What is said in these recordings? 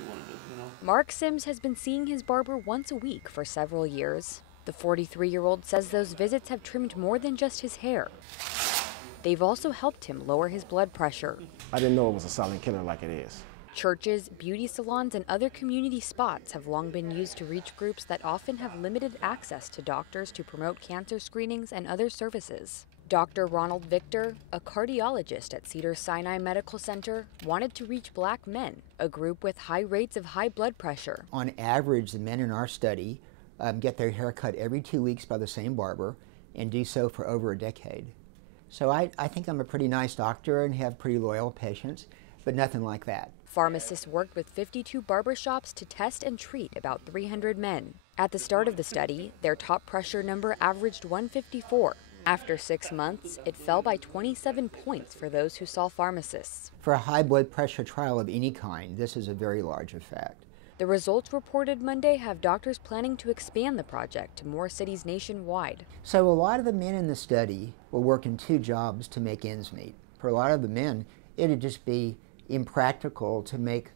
you want to do, you know? Marc Sims has been seeing his barber once a week for several years. The 43-year-old says those visits have trimmed more than just his hair. They've also helped him lower his blood pressure. I didn't know it was a silent killer like it is. Churches, beauty salons, and other community spots have long been used to reach groups that often have limited access to doctors to promote cancer screenings and other services. Dr. Ronald, a cardiologist at Cedars-Sinai Medical Center, wanted to reach Black men, a group with high rates of high blood pressure. On average, the men in our study get their hair cut every 2 weeks by the same barber and do so for over a decade. So I think I'm a pretty nice doctor and have pretty loyal patients, but nothing like that. Pharmacists worked with 52 barbershops to test and treat about 300 men. At the start of the study, their top pressure number averaged 154. After 6 months, it fell by 27 points for those who saw pharmacists. For a high blood pressure trial of any kind, this is a very large effect. The results reported Monday have doctors planning to expand the project to more cities nationwide. So a lot of the men in the study will work in 2 jobs to make ends meet. For a lot of the men, it'd just be impractical to make,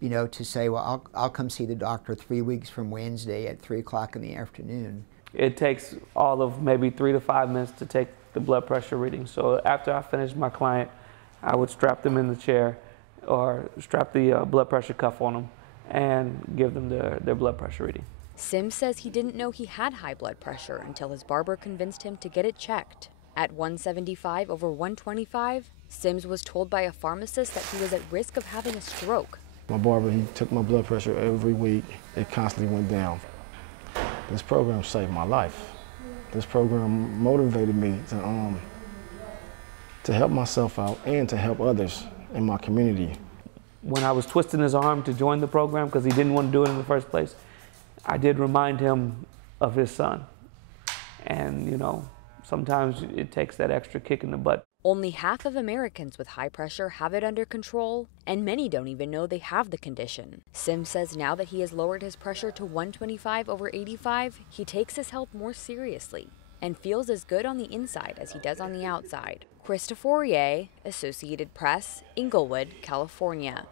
to say, well, I'll come see the doctor 3 weeks from Wednesday at 3 o'clock in the afternoon. It takes all of maybe 3 to 5 minutes to take the blood pressure reading. So after I finished my client, I would strap them in the chair or strap the blood pressure cuff on them and give them their blood pressure reading. Sims says he didn't know he had high blood pressure until his barber convinced him to get it checked. At 175 over 125, Sims was told by a pharmacist that he was at risk of having a stroke. My barber, he took my blood pressure every week. It constantly went down. This program saved my life. This program motivated me to help myself out and to help others in my community. When I was twisting his arm to join the program because he didn't want to do it in the first place, I did remind him of his son. And, sometimes it takes that extra kick in the butt. Only half of Americans with high pressure have it under control, and many don't even know they have the condition. Sims says now that he has lowered his pressure to 125 over 85, he takes his health more seriously and feels as good on the inside as he does on the outside. Christopher, Associated Press, Inglewood, California.